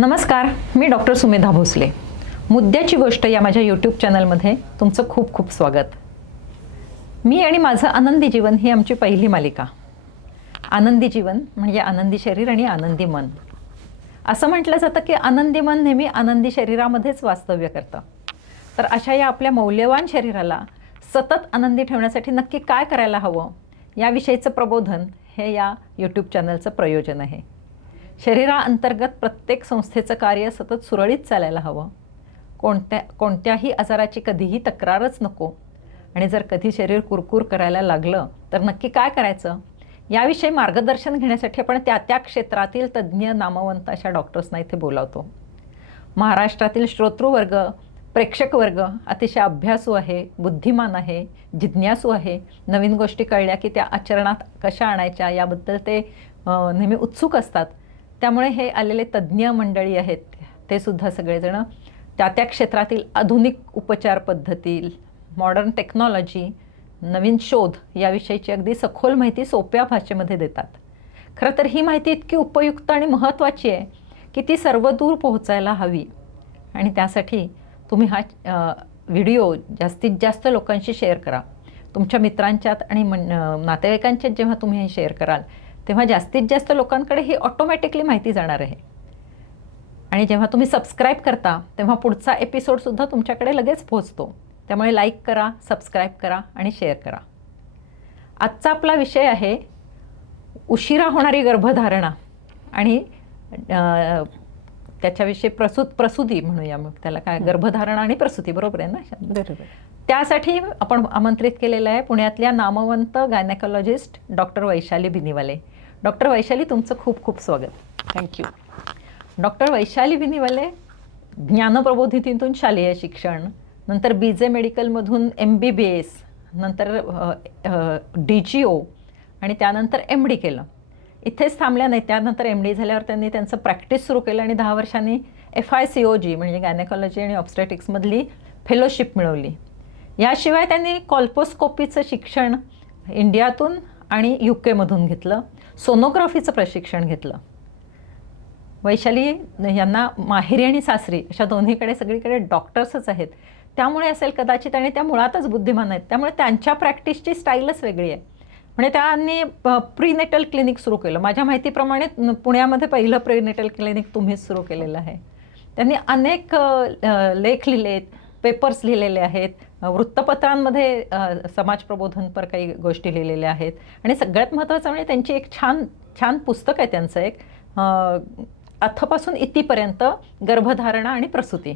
नमस्कार, मी डॉक्टर सुमेधा भोसले. मुद्द्याची गोष्ट या माझ्या यूट्यूब चॅनलमध्ये तुमचं खूप खूप स्वागत. मी आणि माझं आनंदी जीवन ही आमची पहिली मालिका. आनंदी जीवन म्हणजे आनंदी शरीर आणि आनंदी मन. असं म्हटलं जातं की आनंदी मन नेहमी आनंदी शरीरामध्येच वास्तव्य करतं. तर अशा या आपल्या मौल्यवान शरीराला सतत आनंदी ठेवण्यासाठी नक्की काय करायला हवं याविषयीचं प्रबोधन हे या यूट्यूब चॅनलचं प्रयोजन आहे. शरीराअंतर्गत प्रत्येक संस्थेचं कार्य सतत सुरळीत चालायला हवं. कोणत्याही आजाराची कधीही तक्रारच नको. आणि जर कधी शरीर कुरकुर करायला लागलं तर नक्की काय करायचं याविषयी मार्गदर्शन घेण्यासाठी आपण त्या क्षेत्रातील तज्ज्ञ नामवंत अशा डॉक्टर्सना इथे बोलावतो. महाराष्ट्रातील श्रोतृवर्ग, प्रेक्षक वर्ग अतिशय अभ्यासू आहे, बुद्धिमान आहे, जिज्ञासू आहे. नवीन गोष्टी कळल्या की त्या आचरणात कशा आणायच्या याबद्दल ते नेहमी उत्सुक असतात. त्यामुळे हे आलेले तज्ज्ञ मंडळी आहेत ते सुद्धा सगळेजण त्या क्षेत्रातील आधुनिक उपचार पद्धती, मॉडर्न टेक्नॉलॉजी, नवीन शोध याविषयीची अगदी सखोल माहिती सोप्या भाषेमध्ये देतात. खरं तर ही माहिती इतकी उपयुक्त आणि महत्त्वाची आहे की ती सर्वदूर पोहोचायला हवी. आणि त्यासाठी तुम्ही हा व्हिडिओ जास्तीत जास्त लोकांशी शेअर करा. तुमच्या मित्रांच्यात आणि नातेवाईकांच्यात जेव्हा तुम्ही हे शेअर कराल तेव्हा जास्तीत जास्त लोकांकडे ही ऑटोमॅटिकली माहिती जाणार आहे. आणि जेव्हा तुम्ही सबस्क्राईब करता तेव्हा पुढचा एपिसोडसुद्धा तुमच्याकडे लगेच पोहोचतो. त्यामुळे लाईक करा, सबस्क्राईब करा आणि शेअर करा. आजचा आपला विषय आहे उशिरा होणारी गर्भधारणा आणि त्याच्याविषयी प्रसूती म्हणूया. मग त्याला काय, गर्भधारणा आणि प्रसूती, बरोबर आहे ना? बरोबर. त्यासाठी आपण आमंत्रित केलेलं आहे पुण्यातल्या नामवंत gynaecologist doctor Vaishali Biniwale. Doctor Vaishali, तुमचं खूप खूप स्वागत. थँक्यू. डॉक्टर वैशाली बिनीवाले ज्ञानप्रबोधिनीतून शालेय शिक्षण, नंतर BJ मेडिकलमधून MBBS, नंतर DGO आणि त्यानंतर MD केलं. इथेच थांबल्या नाही, त्यानंतर MD झाल्यावर त्यांनी त्यांचं प्रॅक्टिस सुरू केलं आणि 10 वर्षांनी FICOG म्हणजे गायनेकॉलॉजी आणि ऑब्स्टेटिक्समधली फेलोशिप मिळवली. याशिवाय त्यांनी कॉल्पोस्कोपीचं शिक्षण इंडियातून आणि UK मधून घेतलं. सोनोग्राफीचं प्रशिक्षण घेतलं. वैशाली यांना माहेरी आणि सासरी अशा दोन्हीकडे सगळीकडे डॉक्टर्सच आहेत. त्यामुळे असेल कदाचित, आणि त्या मुळातच बुद्धिमान आहेत. त्यामुळे त्यांच्या प्रॅक्टिसची स्टाईलच वेगळी आहे. म्हणजे त्यांनी प्रीनेटल क्लिनिक सुरू केलं. माझ्या माहितीप्रमाणे पुण्यामध्ये पहिलं प्रीनेटल क्लिनिक तुम्हीच सुरू केलेलं आहे. त्यांनी अनेक लेख लिहिलेत, पेपर्स लिहिलेले आहेत, वृत्तपत्रांमध्ये समाज प्रबोधनपर काही गोष्टी लिहिलेल्या आहेत. आणि सगळ्यात महत्त्वाचं म्हणजे त्यांची एक छान पुस्तक आहे त्यांचं एक, अथपासून इतीपर्यंत गर्भधारणा आणि प्रसूती.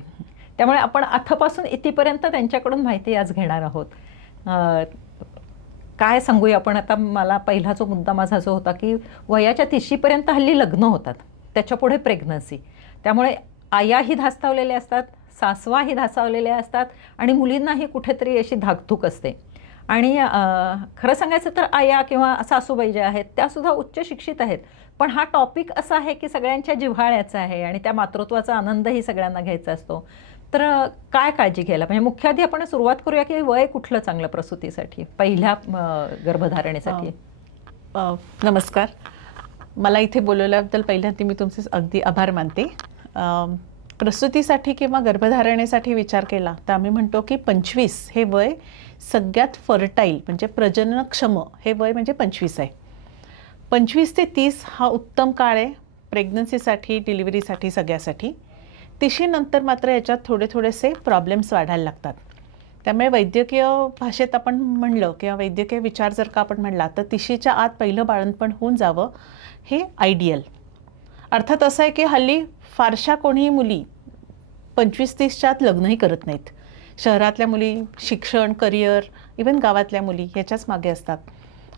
त्यामुळे आपण अथपासून इतीपर्यंत त्यांच्याकडून माहिती आज घेणार आहोत. काय सांगूया आपण आता. मला पहिला जो मुद्दा माझा जो होता की वयाच्या 30शीपर्यंत हल्ली लग्न होतात, त्याच्यापुढे प्रेग्नन्सी. त्यामुळे आयाही धास्तावलेल्या असतात, सासवाही धासावलेल्या असतात आणि मुलींनाही कुठेतरी अशी धाकधूक असते. आणि खरं सांगायचं तर आया किंवा सासूबाई ज्या आहेत त्यासुद्धा उच्च शिक्षित आहेत. पण हा टॉपिक असा आहे की सगळ्यांच्या जिव्हाळ्याचा आहे आणि त्या मातृत्वाचा आनंदही सगळ्यांना घ्यायचा असतो. तर काय काळजी घ्यायला म्हणजे मुख्य आधी आपण सुरुवात करूया की वय कुठलं चांगलं प्रसूतीसाठी, पहिल्या गर्भधारणेसाठी? नमस्कार. मला इथे बोलवल्याबद्दल पहिल्यांदा मी तुमचे अगदी आभार मानते. प्रसूतीसाठी किंवा गर्भधारणेसाठी विचार केला तर आम्ही म्हणतो की 25 हे वय सगळ्यात फर्टाईल म्हणजे प्रजननक्षम हे वय म्हणजे 25 आहे. 25 ते 30 हा उत्तम काळ आहे प्रेग्नन्सीसाठी, डिलिव्हरीसाठी, सगळ्यासाठी. 30शी नंतर मात्र याच्यात थोडेसे प्रॉब्लेम्स वाढायला लागतात. त्यामुळे वैद्यकीय भाषेत आपण म्हणलं किंवा वैद्यकीय विचार जर का आपण म्हणला तर 30शीच्या आत पहिलं बाळंतपण होऊन जावं हे आयडियल. अर्थात असं आहे की हल्ली फारशा कोणीही मुली 25-30च्या आत लग्नही करत नाहीत. शहरातल्या मुली शिक्षण, करिअर, इवन गावातल्या मुली ह्याच्याच मागे असतात.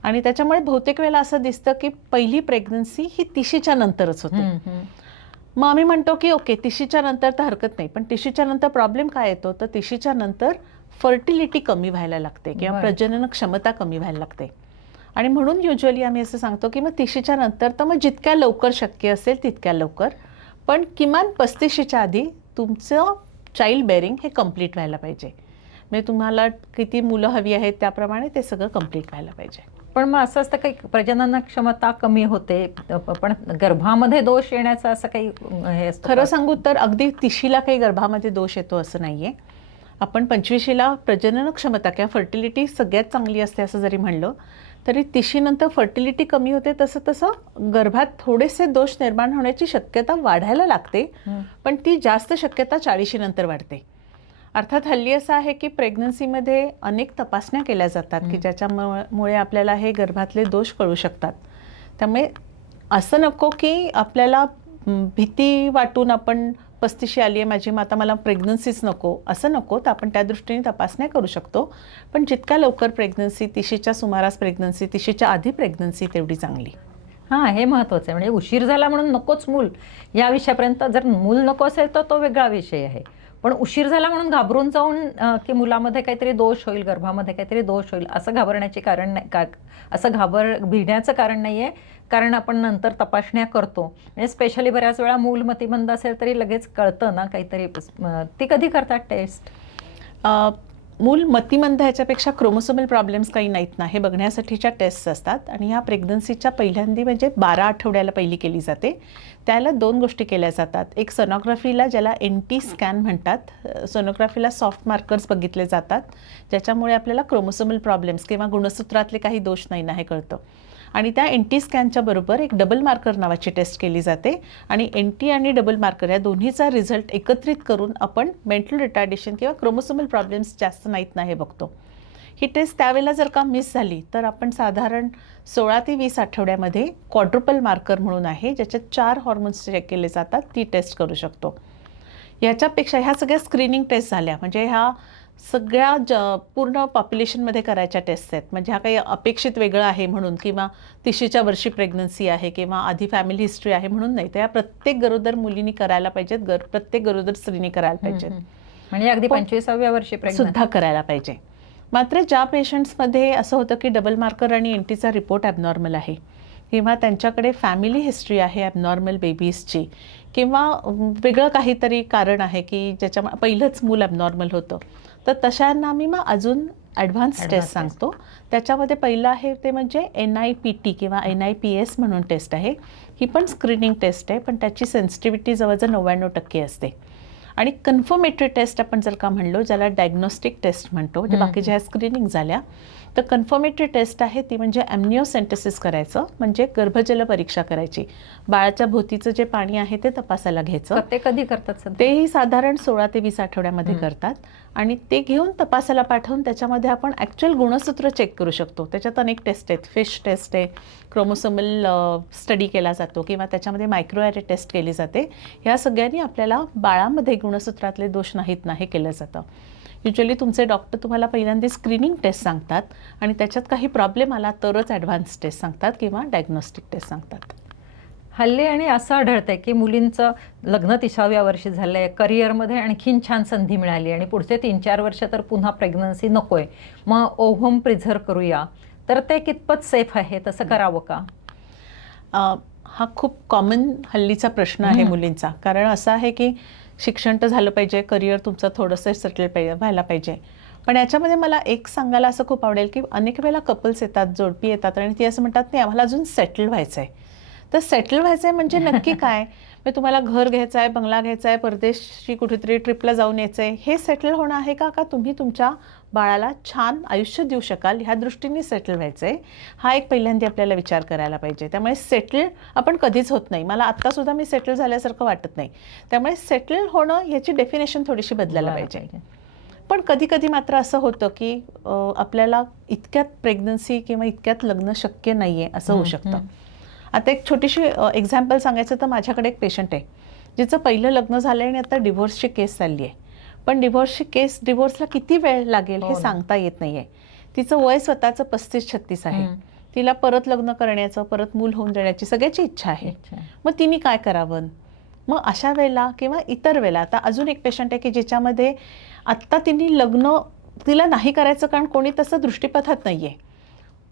आणि त्याच्यामुळे बहुतेक वेळेला असं दिसतं की पहिली प्रेग्नन्सी ही 30शीच्या नंतरच होते. मग आम्ही म्हणतो की ओके 30शीच्या नंतर तर हरकत नाही, पण 30शीच्या नंतर प्रॉब्लेम काय येतो तर 30शीच्या नंतर फर्टिलिटी कमी व्हायला लागते किंवा प्रजनन क्षमता कमी व्हायला लागते. आणि म्हणून युज्युअली आम्ही असं सांगतो की मग 30शीच्या नंतर तर मग जितक्या लवकर शक्य असेल तितक्या लवकर, पण किमान 35शीच्या आधी तुमचं चाइल्ड बेअरिंग हे कम्प्लीट व्हायला पाहिजे. म्हणजे तुम्हाला किती मुलं हवी आहेत त्याप्रमाणे ते सगळं कम्प्लीट व्हायला पाहिजे. पण मग असं असतं काही प्रजनन क्षमता कमी होते, पण गर्भामध्ये दोष येण्याचं असं काही हे असतं खरं का? सांगू तर अगदी 30शीला काही गर्भामध्ये दोष येतो असं नाहीये. आपण 25शीला प्रजनन क्षमता किंवा फर्टिलिटी सगळ्यात चांगली असते असं जरी म्हणलं तरी 30शी नंतर फर्टिलिटी कमी होते, तसं तसं गर्भात थोडेसे दोष निर्माण होण्याची शक्यता वाढायला लागते. पण ती जास्त शक्यता 40शी नंतर वाढते. अर्थात हल्ली असं आहे की प्रेग्नन्सीमध्ये अनेक तपासण्या केल्या जातात की ज्याच्यामुळे आपल्याला हे गर्भातले दोष कळू शकतात. त्यामुळे असं नको की आपल्याला भीती वाटून आपण 35शी आली आहे माझी, मग आता मला प्रेग्नन्सीच नको, असं नको. तर आपण त्या दृष्टीने तपासण्या करू शकतो. पण जितक्या लवकर प्रेग्नन्सी, 30शीच्या सुमारास प्रेग्नन्सी, 30शीच्या आधी प्रेग्नन्सी तेवढी चांगली. हां, हे महत्त्वाचं आहे. म्हणजे उशीर झाला म्हणून नकोच मूल या विषयापर्यंत, जर मूल नको असेल तर तो वेगळा विषय आहे. पण उशीर झाला म्हणून घाबरून जाऊन की मुलामध्ये काहीतरी दोष होईल, गर्भामध्ये काहीतरी दोष होईल, असं घाबरण्याचे कारण नाही का, असं भिण्याचं कारण नाही आहे. कारण आपण नंतर तपासण्या करतो. म्हणजे स्पेशली बऱ्याच वेळा मूल मतिमंद असेल तरी लगेच कळतं ना काहीतरी. ती कधी करतात टेस्ट? मूल मतिमंद ह्याच्यापेक्षा क्रोमोसोमल प्रॉब्लेम्स काही नाहीत ना हे बघण्यासाठीच्या टेस्ट असतात. आणि ह्या प्रेग्नन्सीच्या पहिल्यांदी म्हणजे 12 आठवड्याला पहिली केली जाते. त्याला 2 गोष्टी केल्या जातात. एक सोनोग्राफीला, ज्याला NT स्कॅन म्हणतात, सोनोग्राफीला सॉफ्ट मार्कर्स बघितले जातात ज्याच्यामुळे आपल्याला क्रोमोसोमल प्रॉब्लेम्स किंवा गुणसूत्रातले काही दोष नाही ना हे कळतं. आणि त्या NT स्कॅनच्या बरोबर एक डबल मार्कर नावाची टेस्ट केली जाते. आणि NT आणि डबल मार्कर या दोन्हीचा रिझल्ट एकत्रित करून आपण मेंटल रिटार्डेशन किंवा क्रोमोसोमल प्रॉब्लेम्स जास्त नाहीत ना हे बघतो. ही टेस्ट त्यावेळेला जर का मिस झाली तर आपण साधारण 16 ते 20 आठवड्यामध्ये क्वाड्रुपल मार्कर म्हणून आहे, ज्याच्यात 4 हॉर्मोन्स चेक केले जातात, ती टेस्ट करू शकतो. याच्यापेक्षा ह्या सगळ्या स्क्रीनिंग टेस्ट झाल्या म्हणजे ह्या सगळ्या पूर्ण पॉप्युलेशनमध्ये करायच्या टेस्ट आहेत. म्हणजे हा काही अपेक्षित वेगळं आहे म्हणून किंवा 30शीच्या वर्षी प्रेग्नन्सी आहे किंवा आधी फॅमिली हिस्ट्री आहे म्हणून नाही. तर या प्रत्येक गरोदर मुलींनी करायला पाहिजेत, प्रत्येक गरोदर स्त्रीने करायला पाहिजेत. म्हणजे अगदी 25व्या वर्षी सुद्धा करायला पाहिजे. मात्र ज्या पेशंट्समध्ये असं होतं की डबल मार्कर आणि NTचा रिपोर्ट ॲबनॉर्मल आहे किंवा त्यांच्याकडे फॅमिली हिस्ट्री आहे ॲबनॉर्मल बेबीजची किंवा वेगळं काहीतरी कारण आहे की ज्याच्यामुळे पहिलंच मूल ॲबनॉर्मल होतं, तर तशांना मी मग अजून ॲडव्हान्स टेस्ट सांगतो. त्याच्यामध्ये पहिलं आहे ते म्हणजे NIPT किंवा NIPS म्हणून टेस्ट आहे. ही पण स्क्रीनिंग टेस्ट आहे, पण त्याची सेन्सिटिव्हिटी जवळजवळ 99% असते. आणि कन्फर्मेटरी टेस्ट आपण जर का म्हणलो, ज्याला डायग्नोस्टिक टेस्ट म्हणतो, म्हणजे बाकीच्या ह्या स्क्रीनिंग झाल्या, तर कन्फर्मेटरी टेस्ट आहे ती म्हणजे ॲम्निओसेंटेसिस करायचं, म्हणजे गर्भजल परीक्षा करायची. बाळाच्या भोवतीचं जे पाणी आहे ते तपासायला घ्यायचं. ते कधी करतात सध्या? तेही साधारण 16 ते 20 आठवड्यामध्ये करतात. आणि ते घेऊन तपासायला पाठवून त्याच्यामध्ये आपण ॲक्च्युअल गुणसूत्र चेक करू शकतो. त्याच्यात अनेक टेस्ट आहेत. फिश टेस्ट आहे, क्रोमोसोमल स्टडी केला जातो किंवा त्याच्यामध्ये मायक्रो ॲरे टेस्ट केली जाते. ह्या सगळ्यांनी आपल्याला बाळामध्ये गुणसूत्रातले दोष नाहीत ना हे केलं जातं. युजली तुमचे डॉक्टर तुम्हाला पहिल्यांदा स्क्रीनिंग टेस्ट सांगतात आणि त्याच्यात काही प्रॉब्लेम आला तरच ॲडव्हान्स टेस्ट सांगतात किंवा डायग्नोस्टिक टेस्ट सांगतात. हल्ली आणि असं आढळतंय की मुलींचं लग्न 30व्या वर्षी झालं आहे, करिअरमध्ये आणखीन छान संधी मिळाली आणि पुढचे 3-4 वर्ष तर पुन्हा प्रेग्नन्सी नको आहे, मग ओव्हम प्रिझर्व करूया, तर ते कितपत सेफ आहे? तसं करावं का? हा खूप कॉमन हल्लीचा प्रश्न आहे मुलींचा. कारण असं आहे की शिक्षण तर झालं पाहिजे, करिअर तुमचं थोडंसं सेटल व्हायला पाहिजे. पण याच्यामध्ये मला एक सांगायला असं खूप आवडेल की अनेक वेळेला कपल्स येतात, जोडपी येतात आणि ती असं म्हणतात नाही आम्हाला अजून सेटल व्हायचं आहे. तर सेटल व्हायचं आहे म्हणजे नक्की काय? म्हणजे तुम्हाला घर घ्यायचं आहे, बंगला घ्यायचा आहे, परदेशी कुठेतरी ट्रिपला जाऊन यायचं आहे, हे सेटल होणं आहे का? का तुम्ही तुमच्या बाळाला छान आयुष्य देऊ शकाल ह्या दृष्टीने सेटल व्हायचं आहे? हा एक पहिल्यांदा आपल्याला विचार करायला पाहिजे. त्यामुळे सेटल आपण कधीच होत नाही. मला आत्तासुद्धा मी सेटल झाल्यासारखं वाटत नाही. त्यामुळे सेटल होणं याची डेफिनेशन थोडीशी बदलायला पाहिजे. पण कधी कधी मात्र असं होतं की आपल्याला इतक्यात प्रेग्नन्सी किंवा इतक्यात लग्न शक्य नाही आहे असं होऊ शकतं. आता एक छोटीशी एक्झाम्पल सांगायचं तर माझ्याकडे एक पेशंट आहे जिचं पहिलं लग्न झालं आणि आता डिव्होर्सची केस चालली आहे. पण डिव्होर्सला किती वेळ लागेल हे सांगता येत नाही आहे. तिचं वय स्वतःचं 35-36 आहे. तिला परत लग्न करण्याचं, परत मूल होऊन देण्याची सगळ्याची इच्छा आहे. मग तिने काय करावं? मग अशा वेळेला किंवा इतर वेळेला, आता अजून एक पेशंट आहे की ज्याच्यामध्ये आत्ता तिने लग्न तिला नाही करायचं कारण कोणी तसं दृष्टीपथात नाही आहे,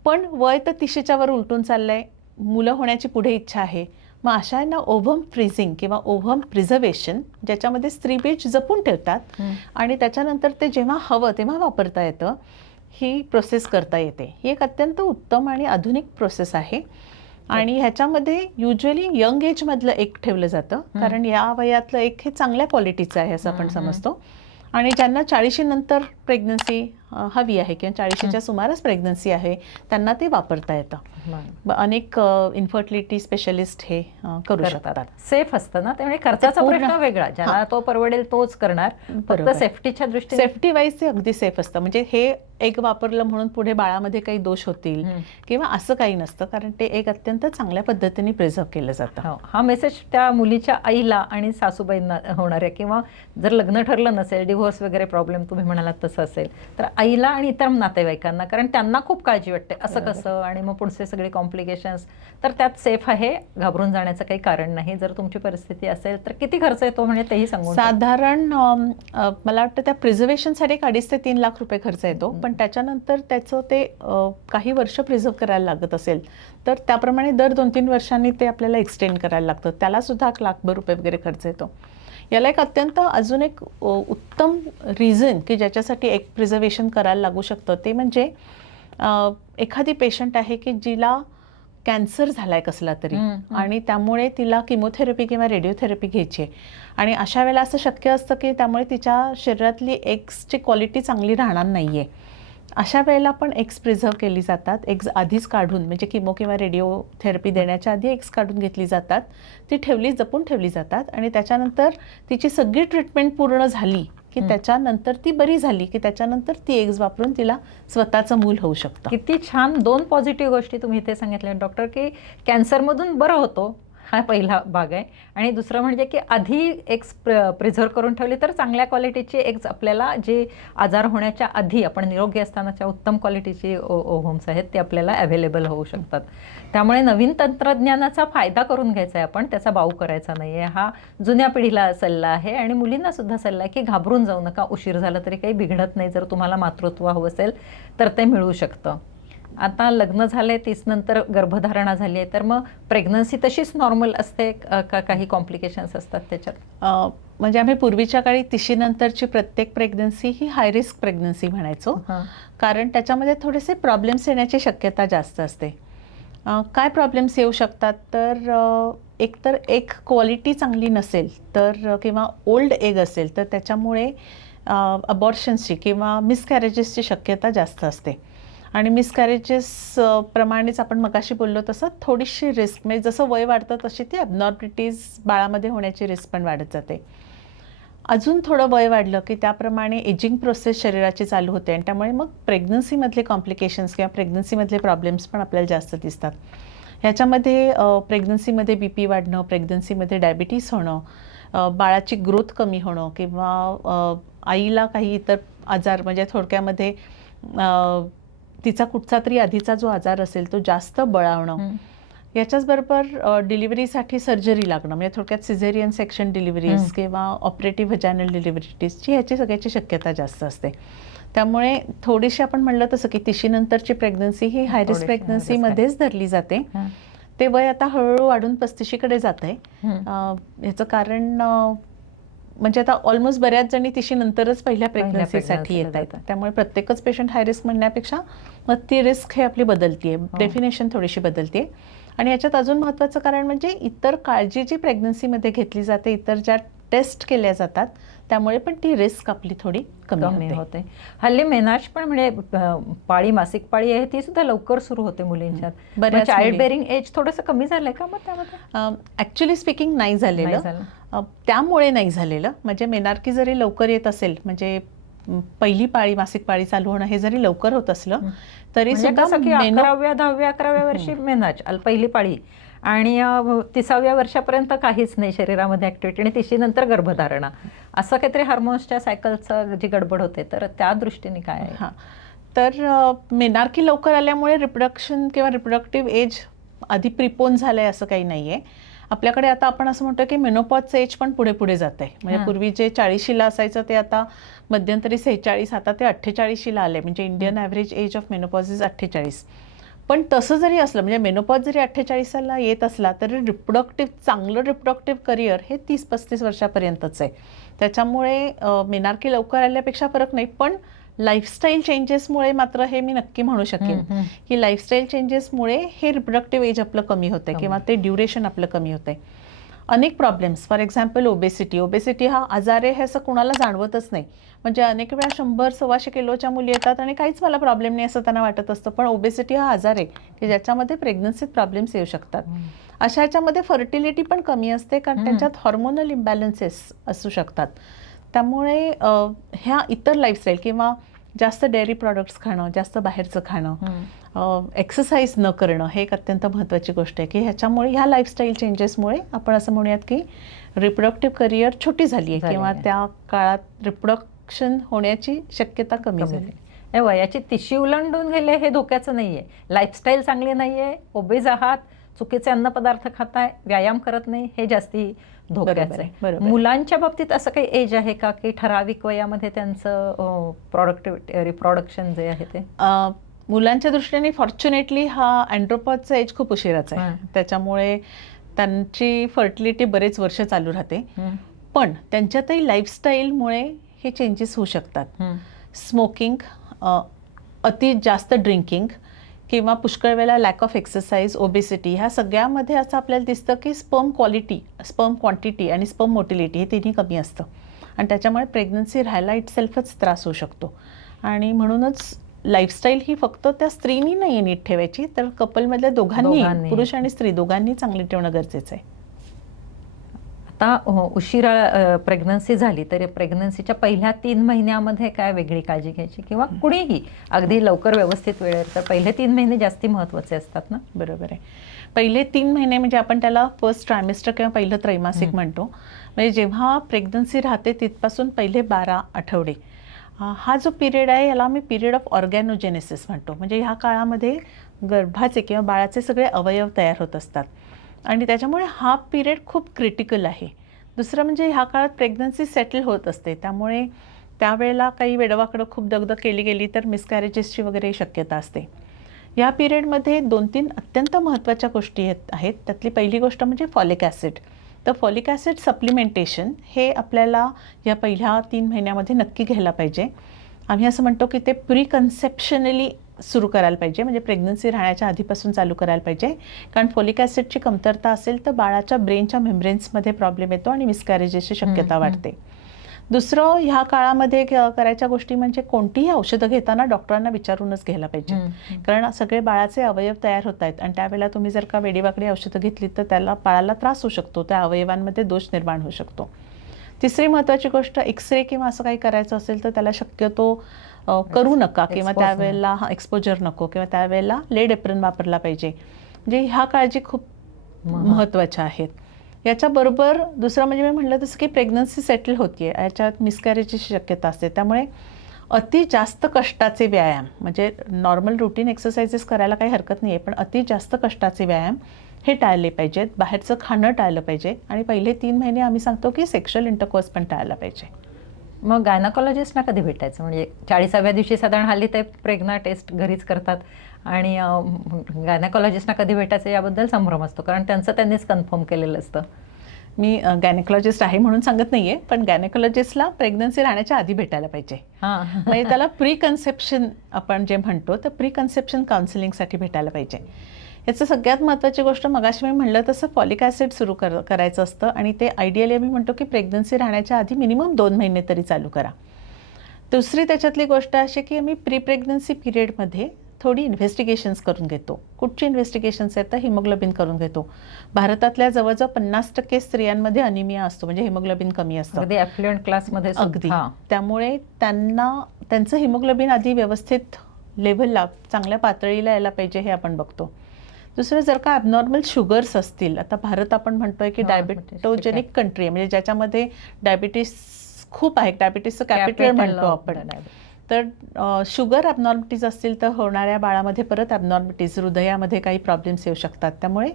पण वय तर 30च्या वर उलटून चाललं आहे, मुलं होण्याची पुढे इच्छा आहे. मग अशा आहे ना ओव्हम फ्रीझिंग किंवा ओव्हम प्रिझर्वेशन, ज्याच्यामध्ये स्त्रीबीज जपून ठेवतात आणि त्याच्यानंतर ते जेव्हा हवं तेव्हा वापरता येतं, ही प्रोसेस करता येते. ही एक अत्यंत उत्तम आणि आधुनिक प्रोसेस आहे आणि ह्याच्यामध्ये युजली यंग एजमधलं एक ठेवलं जातं, कारण या वयातलं एक हे चांगल्या क्वालिटीचं आहे असं आपण समजतो. आणि ज्यांना 40 नंतर प्रेग्नन्सी हवी आहे किंवा 40च्या सुमारास प्रेग्नन्सी आहे त्यांना ते वापरता येतं. अनेक इन्फर्टिलिटी स्पेशलिस्ट हे करू शकतात. सेफ असतं ना, त्यामुळे खर्चाचा प्रश्न वेगळा, ज्याला तो परवडेल तोच करणार. फक्त सेफ्टीच्या दृष्टीने सेफ्टी वाईज ते अगदी सेफ असतं. म्हणजे हे एक वापरलं म्हणून पुढे बाळामध्ये काही दोष होतील किंवा असं काही नसतं, कारण ते एक अत्यंत चांगल्या पद्धतीने प्रिझर्व केलं जातं. हा मेसेज त्या मुलीच्या आईला आणि सासूबाईंना होणाऱ्या, किंवा जर लग्न ठरलं नसेल, डिव्होर्स वगैरे प्रॉब्लेम तुम्ही म्हणालात तसं असेल, तर आईला आणि इतर नातेवाईकांना, कारण त्यांना खूप काळजी वाटते असं कसं आणि मग पुढचे सगळे कॉम्प्लिकेशन्स, तर त्यात सेफ आहे, घाबरून जाण्याचं काही कारण नाही. जर तुमची परिस्थिती असेल तर किती खर्च येतो म्हणजे तेही सांगून. साधारण मला वाटतं त्या प्रिझर्वेशनसाठी 2.5 ते 3 लाख रुपये खर्च येतो, पण त्याच्यानंतर त्याचं ते काही वर्ष प्रिझर्व करायला लागत असेल तर त्याप्रमाणे दर 2-3 वर्षांनी ते आपल्याला एक्सटेंड करायला लागतं. त्याला सुद्धा 1 लाखभर रुपये वगैरे खर्च येतो. याला एक अत्यंत अजून एक उत्तम रिझन की ज्याच्यासाठी एक प्रिझर्वेशन करायला लागू शकतं ते म्हणजे एखादी पेशंट आहे की जिला कॅन्सर झालाय कसला तरी आणि त्यामुळे तिला किमोथेरपी किंवा रेडिओथेरपी घ्यायची आहे आणि अशा वेळेला असं शक्य असतं की त्यामुळे तिच्या शरीरातली एग्सची क्वालिटी चांगली राहणार नाही आहे. अशा वेळेला पण एग्स प्रिझर्व केली जातात. एग्स आधीच काढून, म्हणजे किमो किंवा रेडिओथेरपी देण्याच्या आधी एग्स काढून घेतली जातात, ती जपून ठेवली जातात आणि त्याच्यानंतर तिची सगळी ट्रीटमेंट पूर्ण झाली की त्याच्यानंतर ती बरी झाली की त्याच्यानंतर ती एग्स वापरून तिला स्वतःचं मूल होऊ शकतं. किती छान 2 पॉझिटिव्ह गोष्टी तुम्ही इथे सांगितल्या डॉक्टर, की कॅन्सरमधून बरं होतो, हा पहिला भाग आहे. आणि दुसरं म्हणजे की आधी एग्स प्रिझर्व करून ठेवली तर चांगल्या क्वालिटीची एग्स आपल्याला, जे आजार होण्याच्या आधी आपण निरोगी असतानाच्या उत्तम क्वालिटीची ओव्हम्स आहेत ते आपल्याला अवेलेबल होऊ शकतात. त्यामुळे नवीन तंत्रज्ञानाचा फायदा करून घ्यायचा आहे आपण, त्याचा बाऊ करायचा नाही आहे. हा जुन्या पिढीला सल्ला आहे आणि मुलींना सुद्धा सल्ला आहे की घाबरून जाऊ नका, उशीर झाला तरी काही बिघडत नाही. जर तुम्हाला मातृत्व हवं असेल तर ते मिळू शकतं. आता लग्न झाले, 30 नंतर गर्भधारणा झाली आहे, तर मग प्रेग्नन्सी तशीच नॉर्मल असते का काही कॉम्प्लिकेशन्स असतात त्याच्यात? म्हणजे आम्ही पूर्वीच्या काळी 30 नंतरची प्रत्येक प्रेग्नन्सी ही हाय रिस्क प्रेग्नन्सी म्हणायचो, कारण त्याच्यामध्ये थोडेसे प्रॉब्लेम्स येण्याची शक्यता जास्त असते. काय प्रॉब्लेम्स येऊ शकतात तर एकतर एक क्वालिटी चांगली नसेल तर किंवा ओल्ड एग असेल तर त्याच्यामुळे अबॉर्शन्सची किंवा मिसकॅरेजेसची शक्यता जास्त असते. आणि मिसकॅरेजेस प्रमाणेच आपण मगाशी बोललो तसं थोडीशी रिस्क, म्हणजे जसं वय वाढतं तशी ती ॲबनॉर्मलिटीज बाळामध्ये होण्याची रिस्क पण वाढत जाते. अजून थोडं वय वाढलं की त्याप्रमाणे एजिंग प्रोसेस शरीराची चालू होते आणि त्यामुळे मग प्रेग्नन्सीमधले कॉम्प्लिकेशन्स किंवा प्रेग्नन्सीमधले प्रॉब्लेम्स पण आपल्याला जास्त दिसतात. ह्याच्यामध्ये प्रेग्नन्सीमध्ये BP वाढणं, प्रेग्नन्सीमध्ये डायबिटीस होणं, बाळाची ग्रोथ कमी होणं किंवा आईला काही इतर आजार, म्हणजे थोडक्यामध्ये तिचा कुठचा तरी आधीचा जो आजार असेल तो जास्त बळावणं, याच्याचबरोबर डिलिव्हरीसाठी सर्जरी लागणं, म्हणजे थोडक्यात सिझेरियन सेक्शन डिलिव्हरीज किंवा ऑपरेटिव्ह व्हॅजायनल डिलिव्हरीजची ह्याची सगळ्याची शक्यता जास्त असते. त्यामुळे थोडीशी आपण म्हणलं तसं की 30 नंतरची प्रेग्नन्सी ही हाय रिस्क प्रेग्नन्सीमध्येच धरली जाते. ते वय आता हळूहळू वाढून 35कडे जात आहे. ह्याचं कारण म्हणजे आता ऑलमोस्ट बऱ्याच जणी 30 नंतरच पहिल्या प्रेग्नन्सीसाठी येत आहेत. त्यामुळे प्रत्येकच पेशंट हाय रिस्क म्हणण्यापेक्षा मग ती रिस्क हे आपली बदलतीये, डेफिनेशन थोडीशी बदलते. आणि याच्यात अजून महत्त्वाचं कारण म्हणजे इतर काळजी जी प्रेग्नन्सीमध्ये घेतली जाते, इतर ज्या टेस्ट केल्या जातात, त्यामुळे पण ती रिस्क आपली थोडी कमी होते. हल्ली मेनार्च पण, म्हणजे पाळी, मासिक पाळी आहे, ती सुद्धा लवकर सुरू होते मुलींच्यात. बऱ्याच चाइल्ड बेअरिंग एज थोडंसं कमी झालंय का मग त्यामध्ये? ॲक्च्युली स्पीकिंग नाही झालेलं, त्यामुळे नाही झालेलं. म्हणजे मेनार्की जरी लवकर येत असेल, म्हणजे पहिली पाळी, मासिक पाळी चालू होणं हे जरी लवकर होत असलं तरी सुद्धा 11व्या, 10व्या, 11व्या वर्षी मेनार्च, पहिली पाळी, आणि 30व्या वर्षापर्यंत काहीच नाही शरीरामध्ये ॲक्टिव्हिटी, आणि 30 नंतर गर्भधारणा, असं काहीतरी हार्मोन्सच्या सायकलचं जी गडबड होते, तर त्या दृष्टीने काय आहे? हां, तर मेनार्की लवकर आल्यामुळे रिप्रोडक्शन किंवा रिप्रोडक्टिव्ह एज आधी प्रिपोन झालं आहे असं काही नाही आहे. आपल्याकडे आता आपण असं म्हणतो की मेनोपॉजचं एज पण पुढे पुढे जात आहे. म्हणजे पूर्वी जे 40शीला असायचं ते आता मध्यंतरी 46, आता ते 48शीला आले. म्हणजे Indian average age of menopause is 48. पण तसं जरी असलं, म्हणजे मेनोपॉज जरी 48ला येत असला तरी चांगलं रिप्रोडक्टिव्ह करिअर हे 30-35 वर्षापर्यंतच आहे. त्याच्यामुळे मेनार्की लवकर आल्यापेक्षा फरक नाही, पण लाईफस्टाईल चेंजेसमुळे मात्र हे मी नक्की म्हणू शकेन की लाईफस्टाईल चेंजेसमुळे हे रिप्रोडक्टिव्ह एज आपलं कमी होतं किंवा ते ड्युरेशन आपलं कमी होतंय. अनेक प्रॉब्लेम्स, फॉर एक्झाम्पल ओबेसिटी हा आजार आहे हे असं कुणाला जाणवतच नाही. म्हणजे अनेक वेळा 100-125 किलोच्या मुली येतात आणि काहीच मला प्रॉब्लेम नाही असं त्यांना वाटत असतं, पण ओबेसिटी हा आजार आहे की ज्याच्यामध्ये प्रेग्नन्सीत प्रॉब्लेम्स येऊ शकतात. अशा ह्याच्यामध्ये फर्टिलिटी पण कमी असते कारण त्यांच्यात हॉर्मोनल इम्बॅलन्सेस असू शकतात. त्यामुळे ह्या इतर लाईफस्टाईल किंवा जास्त डेअरी प्रॉडक्ट्स खाणं, जास्त बाहेरचं खाणं, एक्सरसाइज न करणं हे एक अत्यंत महत्त्वाची गोष्ट आहे की ह्याच्यामुळे ह्या लाईफस्टाईल चेंजेसमुळे आपण असं म्हणूयात की रिप्रोडक्टिव्ह करिअर छोटी झाली आहे किंवा त्या काळात रिप्रोडक्शन होण्याची शक्यता कमी झाली. वयाची तिशी उलंडून गेले हे धोक्याचं नाही आहे. लाईफस्टाईल चांगली नाही आहे, ओबेज आहात, चुकीचे अन्नपदार्थ खाताय, व्यायाम करत नाही, हे जास्ती धोक्याचं आहे. मुलांच्या बाबतीत असं काही एज आहे का की ठराविक वयामध्ये त्यांचं रिप्रोडक्शन जे आहे ते? मुलांच्या दृष्टीने फॉर्च्युनेटली हा अँड्रोपॉजचा एज खूप उशिराचा आहे. त्याच्यामुळे त्यांची फर्टिलिटी बरेच वर्ष चालू राहते. पण त्यांच्यातही लाईफस्टाईलमुळे हे चेंजेस होऊ शकतात. स्मोकिंग, अति जास्त ड्रिंकिंग किंवा पुष्कळ वेळेला लॅक ऑफ एक्सरसाइज, ओबेसिटी ह्या सगळ्यामध्ये असं आपल्याला दिसतं की स्पर्म क्वांटिटी आणि स्पर्म मोटिलिटी हे तिन्ही कमी असतं आणि त्याच्यामुळे प्रेग्नन्सी राहायला इटसेल्फच त्रास होऊ शकतो. आणि म्हणूनच लाईफस्टाईल ही फक्त त्या स्त्रीनी नाही नीट ठेवायची, तर कपलमधल्या दोघांनी, पुरुष आणि स्त्री दोघांनी चांगली ठेवणं गरजेचं आहे. आता उशिरा प्रेग्नन्सी झाली तर प्रेग्नन्सीच्या पहिल्या 3 महिन्यामध्ये काय वेगळी काळजी घ्यायची किंवा कुणीही अगदी लवकर व्यवस्थित वेळेवर, तर पहिले 3 महिने जास्ती महत्त्वाचे असतात ना? बरोबर आहे. पहिले 3 महिने म्हणजे आपण त्याला फर्स्ट ट्रायमेस्टर किंवा पहिलं त्रैमासिक म्हणतो. म्हणजे जेव्हा प्रेग्नन्सी राहते तिथपासून पहिले 12 आठवडे हा जो पिरियड आहे याला आम्ही पिरियड ऑफ ऑर्गॅनोजेनेसिस म्हणतो. म्हणजे ह्या काळामध्ये गर्भाचे किंवा बाळाचे सगळे अवयव तयार होत असतात आणि त्याच्यामुळे हा पिरियड खूप क्रिटिकल आहे. दुसरं म्हणजे ह्या काळात प्रेग्नन्सी सेटल होत असते, त्यामुळे त्यावेळेला काही वेडवाकडं खूप दगदग केली गेली तर मिसकॅरेजेसची वगैरे शक्यता असते. या पिरियडमध्ये 2-3 अत्यंत महत्त्वाच्या गोष्टी आहेत. त्यातली पहिली गोष्ट म्हणजे फॉलिक ॲसिड. तर फॉलिक ॲसिड सप्लिमेंटेशन हे आपल्याला या पहिल्या 3 महिन्यामध्ये नक्की घ्यायला पाहिजे. आम्ही असं म्हणतो की ते प्री कन्सेप्शनली सुरू करायला पाहिजे, म्हणजे प्रेग्नन्सी राहण्याच्या आधीपासून चालू करायला पाहिजे. कारण फॉलिक ॲसिडची कमतरता असेल तर बाळाच्या ब्रेनच्या मेम्ब्रेन्समध्ये प्रॉब्लेम येतो आणि मिसकॅरेजेसची शक्यता वाढते. दुसरं ह्या काळामध्ये करायच्या गोष्टी म्हणजे कोणतीही औषधं घेताना डॉक्टरांना विचारूनच घ्यायला पाहिजे. कारण सगळे बाळाचे अवयव तयार होत आहेत आणि त्यावेळेला तुम्ही जर का वेडीवाकडी औषधं घेतली तर त्याला बाळाला त्रास होऊ शकतो, त्या अवयवांमध्ये दोष निर्माण होऊ शकतो. तिसरी महत्त्वाची गोष्ट, एक्सरे किंवा असं काही करायचं असेल तर त्याला शक्यतो करू नका किंवा त्यावेळेला एक्सपोजर नको किंवा त्यावेळेला लेड एप्रन वापरला पाहिजे. म्हणजे ह्या काळजी खूप महत्त्वाच्या आहेत. याच्याबरोबर दुसरं म्हणजे मी म्हटलं तसं की प्रेग्नन्सी सेटल होती आहे, याच्यात मिसकॅरेजची शक्यता असते. त्यामुळे अति जास्त कष्टाचे व्यायाम, म्हणजे नॉर्मल रुटीन एक्सरसाइजेस करायला काही हरकत नाही आहे, पण अति जास्त कष्टाचे व्यायाम हे टाळले पाहिजेत. बाहेरचं खाणं टाळलं पाहिजे आणि पहिले 3 महिने आम्ही सांगतो की सेक्शुअल इंटरकोर्स पण टाळला पाहिजे. मग गायनाकॉलॉजिस्टना कधी भेटायचं? म्हणजे 40व्या दिवशी साधारण हल्ली ते प्रेग्ना टेस्ट घरीच करतात आणि गायनाकॉलॉजिस्टना कधी भेटायचं याबद्दल संभ्रम असतो, कारण त्यांचं त्यांनीच कन्फर्म केलेलं असतं. मी गायनेकॉलॉजिस्ट आहे म्हणून सांगत नाही आहे, पण गायनेकॉलॉजिस्टला प्रेग्नन्सी राहण्याच्या आधी भेटायला पाहिजे. म्हणजे त्याला प्री कन्सेप्शन आपण जे म्हणतो तर प्री कन्सेप्शन काउन्सिलिंगसाठी भेटायला पाहिजे. याचं सगळ्यात महत्त्वाची गोष्ट मगाशी मी म्हणलं तसं फॉलिक ॲसिड सुरू करायचं असतं आणि ते आयडियली मी म्हणतो की प्रेग्नन्सी राहण्याच्या आधी मिनिमम 2 महिने तरी चालू करा. दुसरी त्याच्यातली गोष्ट अशी की आम्ही प्री प्रेग्नन्सी पिरियडमध्ये थोडी इन्व्हेस्टिगेशन्स करून घेतो. कुठची इन्व्हेस्टिगेशन्स आहेत तर हिमोग्लोबिन करून घेतो. भारतातल्या जवळजवळ 50% स्त्रियांमध्ये अनिमिया असतो, म्हणजे हिमोग्लोबिन कमी असतं. अगदी ॲफ्लुएंट क्लासमध्ये अगदी. त्यामुळे त्यांचं हिमोग्लोबिन आधी व्यवस्थित लेव्हलला चांगल्या पातळीला यायला पाहिजे हे आपण बघतो. दुसरं, जर का ॲबनॉर्मल शुगर्स असतील, आता भारत आपण म्हणतोय की डायबेटोजेनिक कंट्री आहे, म्हणजे ज्याच्यामध्ये डायबिटीस खूप आहे, डायबिटीसचं कॅपिटल म्हणतो आपण. तर शुगर ॲबनॉर्मिटीज असतील तर होणाऱ्या बाळामध्ये परत ॲबनॉर्मिटीज, हृदयामध्ये काही प्रॉब्लेम्स येऊ शकतात. त्यामुळे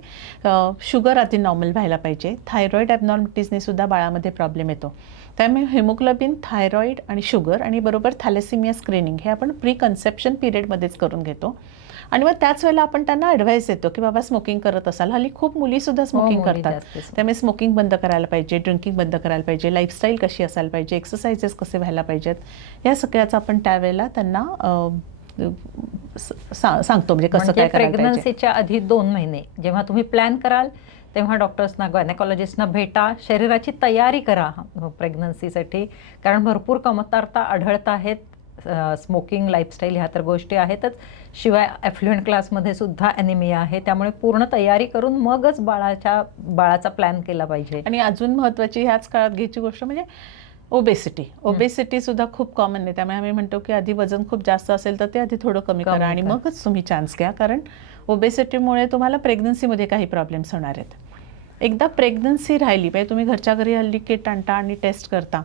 शुगर आधी नॉर्मल व्हायला पाहिजे. थायरॉईड ॲबनॉर्मिटीजने सुद्धा बाळामध्ये प्रॉब्लेम येतो. त्यामुळे हिमोग्लोबिन, थायरॉईड आणि शुगर आणि बरोबर थॅलेसिमिया स्क्रीनिंग हे आपण प्री कन्सेप्शन पिरियडमध्येच करून घेतो. आणि मग त्याच वेळेला आपण त्यांना ॲडवाईस देतो की बाबा स्मोकिंग करत असाल, हल्ली खूप मुलीसुद्धा स्मोकिंग मुली करतात, जास्त smoke. त्यामुळे स्मोकिंग बंद करायला पाहिजे, ड्रिंकिंग बंद करायला पाहिजे, लाईफस्टाईल कशी असायला पाहिजे, एक्सरसाइजेस कसे व्हायला पाहिजेत, या सगळ्याचं आपण त्यावेळेला त्यांना सांगतो म्हणजे कसं काय करायला पाहिजे. प्रेग्नन्सीच्या आधी 2 महिने जेव्हा तुम्ही प्लॅन कराल तेव्हा डॉक्टर्सना गायनेकॉलॉजिस्टना भेटा, शरीराची तयारी करा प्रेग्नन्सीसाठी, कारण भरपूर कमतरता आढळत आहेत. स्मोकिंग, लाईफस्टाईल ह्या तर गोष्टी आहेतच, शिवाय ॲफ्लुएंट क्लासमध्ये सुद्धा ॲनिमिया आहे, त्यामुळे पूर्ण तयारी करून मगच बाळाचा प्लॅन केला पाहिजे. आणि अजून महत्त्वाची ह्याच काळात घ्यायची गोष्ट म्हणजे ओबेसिटी सुद्धा खूप कॉमन आहे. त्यामुळे आम्ही म्हणतो की आधी वजन खूप जास्त असेल तर ते आधी थोडं कमी करा आणि मगच तुम्ही चान्स घ्या, कारण ओबेसिटीमुळे तुम्हाला प्रेग्नन्सीमध्ये काही प्रॉब्लेम्स होणार आहेत. एकदा प्रेग्नन्सी राहिली पाहिजे, तुम्ही घरच्या घरी हल्ली किट आणता आणि टेस्ट करता,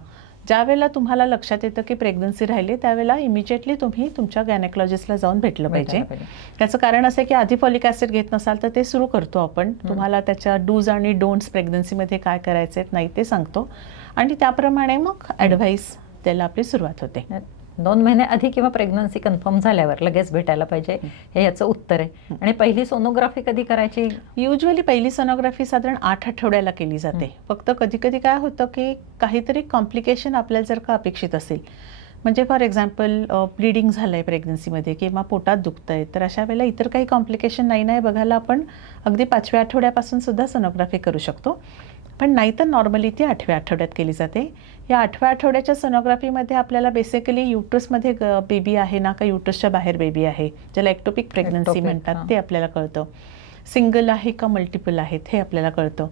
ज्या वेळेला तुम्हाला लक्षात येतं की प्रेग्नन्सी राहिली त्यावेळेला इमिजिएटली तुम्ही तुमच्या गायनेकॉलॉजिस्टला जाऊन भेटलं पाहिजे. त्याचं कारण असं आहे की आधी फॉलिक ॲसिड घेत नसाल तर ते सुरू करतो आपण, तुम्हाला त्याच्या डूज आणि डोंट्स प्रेग्नन्सीमध्ये काय करायचे आहेत नाही ते सांगतो आणि त्याप्रमाणे मग ॲडव्हाइस द्यायला आपली सुरुवात होते. 2 महिने आधी किंवा प्रेग्नन्सी कन्फर्म झाल्यावर लगेच भेटायला पाहिजे, हे याचं उत्तर आहे. आणि पहिली सोनोग्राफी कधी करायची? युजली पहिली सोनोग्राफी साधारण 8 आठवड्याला केली जाते. फक्त कधी कधी काय होतं की काहीतरी कॉम्प्लिकेशन आपल्याला जर का अपेक्षित असेल, म्हणजे फॉर एक्झाम्पल ब्लिडिंग झालं आहे प्रेग्नन्सीमध्ये किंवा पोटात दुखतं आहे, तर अशा वेळेला इतर काही कॉम्प्लिकेशन नाही बघायला आपण अगदी 5व्या आठवड्यापासून सुद्धा सोनोग्राफी करू शकतो. पण नाहीतर नॉर्मली ती 8व्या आठवड्यात केली जाते. या 8व्या आठवड्याच्या सोनोग्राफीमध्ये आपल्याला बेसिकली युट्रसमध्ये बेबी आहे ना का युट्रसच्या बाहेर बेबी आहे, ज्याला एक्टोपिक प्रेग्नन्सी म्हणतात, ते आपल्याला कळतं. सिंगल आहे का मल्टिपल आहेत हे आपल्याला कळतं.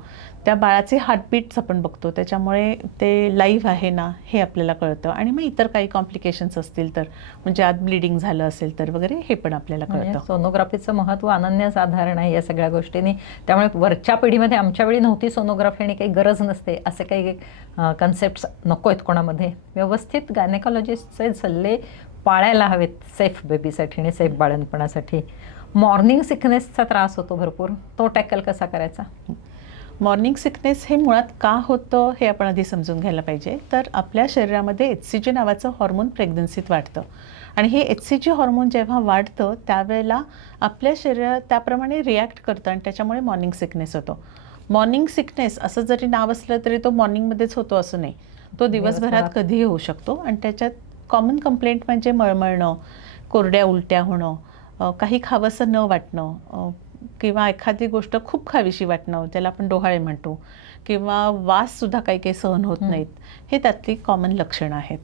त्या बाळाचे हार्टबीट्स आपण बघतो, त्याच्यामुळे ते लाईव्ह आहे ना हे आपल्याला कळतं. आणि मग इतर काही कॉम्प्लिकेशन्स असतील तर, म्हणजे आत ब्लिडिंग झालं असेल तर वगैरे, हे पण आपल्याला कळतं. सोनोग्राफीचं महत्त्व अनन्यसाधारण आहे या सगळ्या गोष्टींनी. त्यामुळे वरच्या पिढीमध्ये, आमच्या वेळी नव्हती सोनोग्राफी आणि काही गरज नसते असे काही कन्सेप्ट्स नको आहेत कोणामध्ये. व्यवस्थित गायनेकॉलॉजिस्टचे सल्ले पाळायला हवेत सेफ बेबीसाठी आणि सेफ बाळंतपणासाठी. मॉर्निंग सिकनेसचा त्रास होतो भरपूर, तो टॅकल कसा करायचा? मॉर्निंग सिकनेस हे मुळात का होतं हे आपण आधी समजून घ्यायला पाहिजे. तर आपल्या शरीरामध्ये HCG नावाचं हॉर्मोन प्रेग्नन्सीत वाढतं आणि हे HCG हॉर्मोन जेव्हा वाढतं त्यावेळेला आपल्या शरीरात त्याप्रमाणे रिॲक्ट करतं आणि त्याच्यामुळे मॉर्निंग सिकनेस होतो. मॉर्निंग सिकनेस असं जरी नाव असलं तरी तो मॉर्निंगमध्येच होतो असं नाही, तो दिवसभरात कधीही होऊ शकतो. आणि त्याच्यात कॉमन कंप्लेंट म्हणजे मळमळणं, कोरड्या उलट्या होणं, काही खावंसं न वाटणं, किंवा एखादी गोष्ट खूप खावीशी वाटणं, ज्याला आपण डोहाळे म्हणतो, किंवा वाससुद्धा काही काही सहन होत नाहीत, हे त्यातली कॉमन लक्षणं आहेत.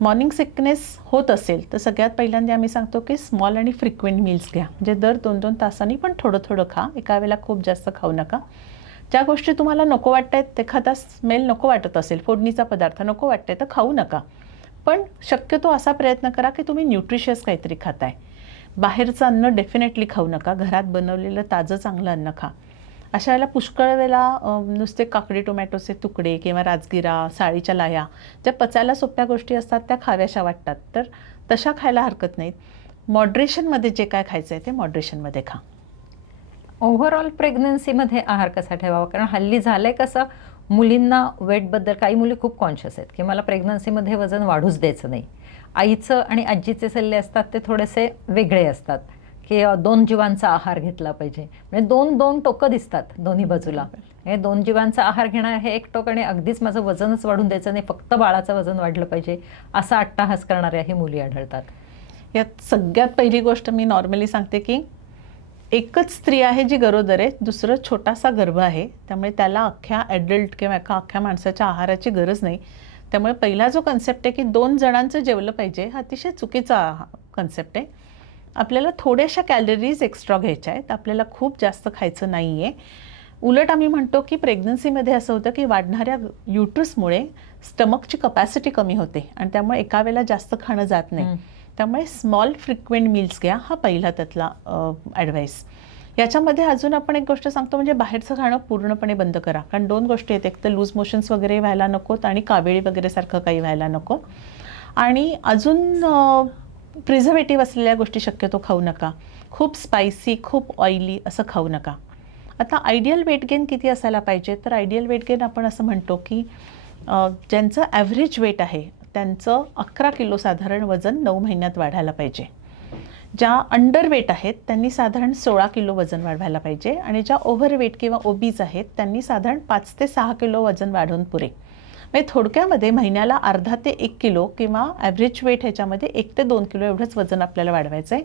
मॉर्निंग सिकनेस होत असेल तर सगळ्यात पहिल्यांदा आम्ही सांगतो की स्मॉल आणि फ्रिक्वेंट मील्स घ्या, म्हणजे दर 2-2 तासांनी पण थोडं थोडं खा, एका वेळेला खूप जास्त खाऊ नका. ज्या गोष्टी तुम्हाला नको वाटत आहेत, एखादा स्मेल नको वाटत असेल, फोडणीचा पदार्थ नको वाटते तर खाऊ नका, पण शक्यतो असा प्रयत्न करा की तुम्ही न्यूट्रिशियस काहीतरी खाताय. बाहेरचं अन्न डेफिनेटली खाऊ नका, घरात बनवलेलं ताजं चांगलं अन्न खा. अशा वेळेला पुष्कळ वेळेला नुसते काकडी टोमॅटोचे तुकडे किंवा राजगिरा, साळीच्या लाह्या, ज्या पचायला सोप्या गोष्टी असतात त्या खाव्याशा वाटतात, तर तशा खायला हरकत नाहीत. मॉडरेशनमध्ये जे काय खायचं आहे ते मॉडरेशनमध्ये खा. ओव्हरऑल प्रेग्नन्सीमध्ये आहार कसा ठेवावा? कारण हल्ली झालं आहे कसं, मुलींना वेटबद्दल काही मुली खूप कॉन्शियस आहेत की मला प्रेग्नन्सीमध्ये वजन वाढूच द्यायचं नाही. आईचं आणि आजीचे सल्ले असतात ते थोडेसे वेगळे असतात की 2 जीवांचा आहार घेतला पाहिजे, म्हणजे 2 टोकं दिसतात दोन्ही बाजूला. हे 2 जीवांचा आहार घेणं हे एक टोक आणि अगदीच माझं वजनच वाढून द्यायचं नाही, फक्त बाळाचं वजन वाढलं पाहिजे असा अट्टाहास करणाऱ्याही मुली आढळतात. यात सगळ्यात पहिली गोष्ट मी नॉर्मली सांगते की एकच स्त्री आहे जी गरोदर आहे, दुसरं छोटासा गर्भ आहे, त्यामुळे त्याला अख्ख्या ॲडल्ट किंवा अख्ख्या माणसाच्या आहाराची गरज नाही. त्यामुळे पहिला जो कन्सेप्ट आहे की 2 जणांचं जेवलं पाहिजे हा अतिशय चुकीचा कन्सेप्ट आहे. आपल्याला थोड्याशा कॅलरीज एक्स्ट्रा घ्यायच्या आहेत, आपल्याला खूप जास्त खायचं नाही आहे. उलट आम्ही म्हणतो की प्रेग्नन्सीमध्ये असं होतं की वाढणाऱ्या युट्रसमुळे स्टमकची कपॅसिटी कमी होते आणि त्यामुळे एका वेळेला जास्त खाणं जात नाही. त्यामुळे स्मॉल फ्रिक्वेंट मील्स घ्या, हा पहिला त्यातला ॲडवाईस. याच्यामध्ये अजून आपण एक गोष्ट सांगतो, म्हणजे बाहेरचं खाणं पूर्णपणे बंद करा, कारण 2 गोष्टी आहेत, एक तर लूज मोशन्स वगैरे व्हायला नकोत आणि कावेळी वगैरे सारखं काही व्हायला नको. आणि अजून प्रिझर्वेटिव्ह असलेल्या गोष्टी शक्यतो खाऊ नका, खूप स्पायसी, खूप ऑइली असं खाऊ नका. आता आयडियल वेट गेन किती असायला पाहिजे? तर आयडियल वेट गेन आपण असं म्हणतो की ज्यांचं ॲव्हरेज वेट आहे त्यांचं 11 किलो साधारण वजन 9 महिन्यात वाढायला पाहिजे. ज्या अंडरवेट आहेत त्यांनी साधारण 16 किलो वजन वाढवायला पाहिजे आणि ज्या ओव्हरवेट किंवा ओबीज आहेत त्यांनी साधारण 5 ते 6 किलो वजन वाढवून पुरे. म्हणजे थोडक्यामध्ये महिन्याला अर्धा ते 1 किलो किंवा ॲव्हरेज वेट ह्याच्यामध्ये 1 ते 2 किलो एवढंच वजन आपल्याला वाढवायचं आहे.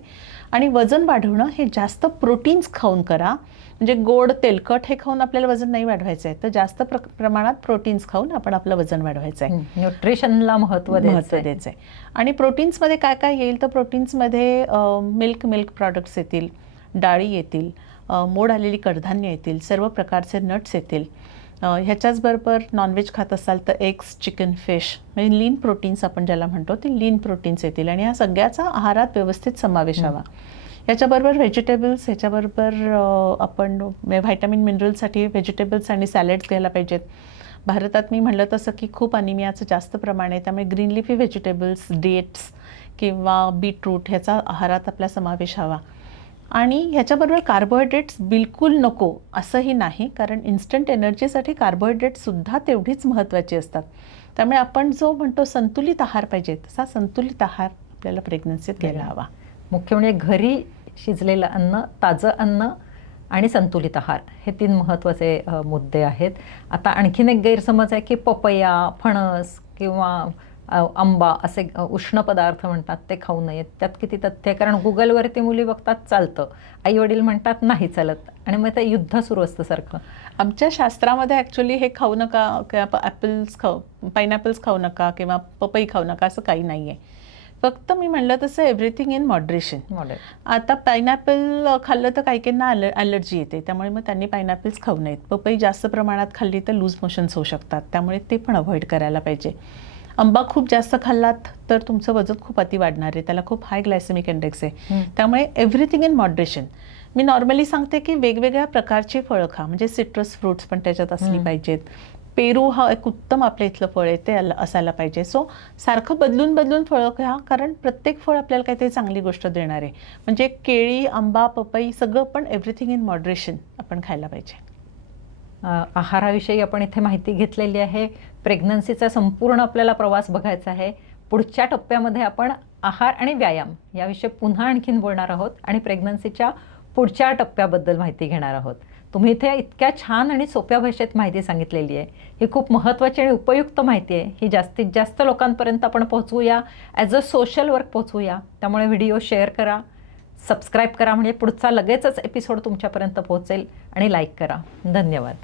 आणि वजन वाढवणं हे जास्त प्रोटीन्स खाऊन करा. म्हणजे गोड तेलकट हे खाऊन आपल्याला वजन नाही वाढवायचं आहे, तर जास्त प्रमाणात प्रोटीन्स खाऊन आपण आपलं वजन वाढवायचं आहे. न्यूट्रिशनला महत्त्व द्यायचं आहे. आणि प्रोटीन्समध्ये काय काय येईल तर प्रोटीन्समध्ये मिल्क प्रॉडक्ट्स येतील, डाळी येतील, मोड आलेली कडधान्य येतील, सर्व प्रकारचे नट्स येतील. ह्याच्याचबरोबर नॉनव्हेज खात असाल तर एग्स, चिकन, फिश म्हणजे लीन प्रोटीन्स आपण ज्याला म्हणतो ते लीन प्रोटीन्स येतील आणि ह्या सगळ्याचा आहारात व्यवस्थित समावेश हवा. याच्याबरोबर व्हेजिटेबल्स, ह्याच्याबरोबर आपण व्हायटामिन मिनरलसाठी व्हेजिटेबल्स आणि सॅलड्स घ्यायला पाहिजेत. भारतात मी म्हटलं तसं की खूप अनिमियाचं जास्त प्रमाण आहे, त्यामुळे ग्रीन लिफी व्हेजिटेबल्स, डेट्स किंवा बीटरूट ह्याचा आहारात आपला समावेश हवा. आणि ह्याच्याबरोबर कार्बोहायड्रेट्स बिलकुल नको असंही नाही, कारण इन्स्टंट एनर्जीसाठी कार्बोहायड्रेट्ससुद्धा तेवढीच महत्त्वाची असतात. त्यामुळे आपण जो म्हणतो संतुलित आहार पाहिजे तसा संतुलित आहार आपल्याला प्रेग्नन्सीत घ्यायला हवा. मुख्य म्हणजे घरी शिजलेलं अन्न, ताजं अन्न आणि संतुलित आहार हे 3 महत्त्वाचे मुद्दे आहेत. आता आणखीन एक गैरसमज आहे की पपया, फणस किंवा आंबा असे उष्ण पदार्थ म्हणतात ते खाऊ नयेत. त्यात किती तथ्य आहे? कारण गुगलवरती मुली बघतात चालतं, आई वडील म्हणतात नाही चालत आणि मग ते युद्ध सुरू असतं सारखं. आमच्या शास्त्रामध्ये ॲक्च्युली हे खाऊ नका किंवा पायनॅपल्स खाऊ नका किंवा पपई खाऊ नका असं काही नाही आहे. फक्त मी म्हणलं तसं एव्हरीथिंग इन मॉडरेशन. आता पायनॅपल खाल्लं तर काही काहींना ॲलर्जी येते, त्यामुळे मग त्यांनी पायनॅपल्स खाऊ नयेत. पपई जास्त प्रमाणात खाल्ली तर लूज मोशन्स होऊ शकतात, त्यामुळे ते पण अवॉइड करायला पाहिजे. आंबा खूप जास्त खाल्लात तर तुमचं वजन खूप अति वाढणार आहे, त्याला खूप हाय ग्लायसेमिक इंडेक्स आहे. त्यामुळे everything in moderation. Me normally सांगते की वेगवेगळ्या प्रकारची फळं खा, म्हणजे सिट्रस फ्रूट्स पण त्याच्यात असली पाहिजेत. पेरू हा एक उत्तम आपल्या इथलं फळ आहे, ते असायला पाहिजे. सो सारखं बदलून बदलून फळं घ्या, कारण प्रत्येक फळ आपल्याला काहीतरी चांगली गोष्ट देणार आहे. म्हणजे केळी, आंबा, पपई सगळं पण एव्हरीथिंग इन मॉडरेशन आपण खायला पाहिजे. आहाराविषयी आपण इथे माहिती घेतलेली आहे. प्रेग्नन्सीचा संपूर्ण आपल्याला प्रवास बघायचा आहे. पुढच्या टप्प्यामध्ये आपण आहार आणि व्यायाम याविषयी पुन्हा आणखीन बोलणार आहोत आणि प्रेग्नन्सीच्या पुढच्या टप्प्याबद्दल माहिती घेणार आहोत. तुम्ही इथे इतक्या छान आणि सोप्या भाषेत माहिती सांगितलेली आहे. ही खूप महत्त्वाची आणि उपयुक्त माहिती आहे. ही जास्तीत जास्त लोकांपर्यंत आपण पोहोचवूया, ॲज अ सोशल वर्क पोहोचवूया. त्यामुळे व्हिडिओ शेअर करा, सबस्क्राईब करा, म्हणजे पुढचा लगेचच एपिसोड तुमच्यापर्यंत पोहोचेल आणि लाईक करा. धन्यवाद.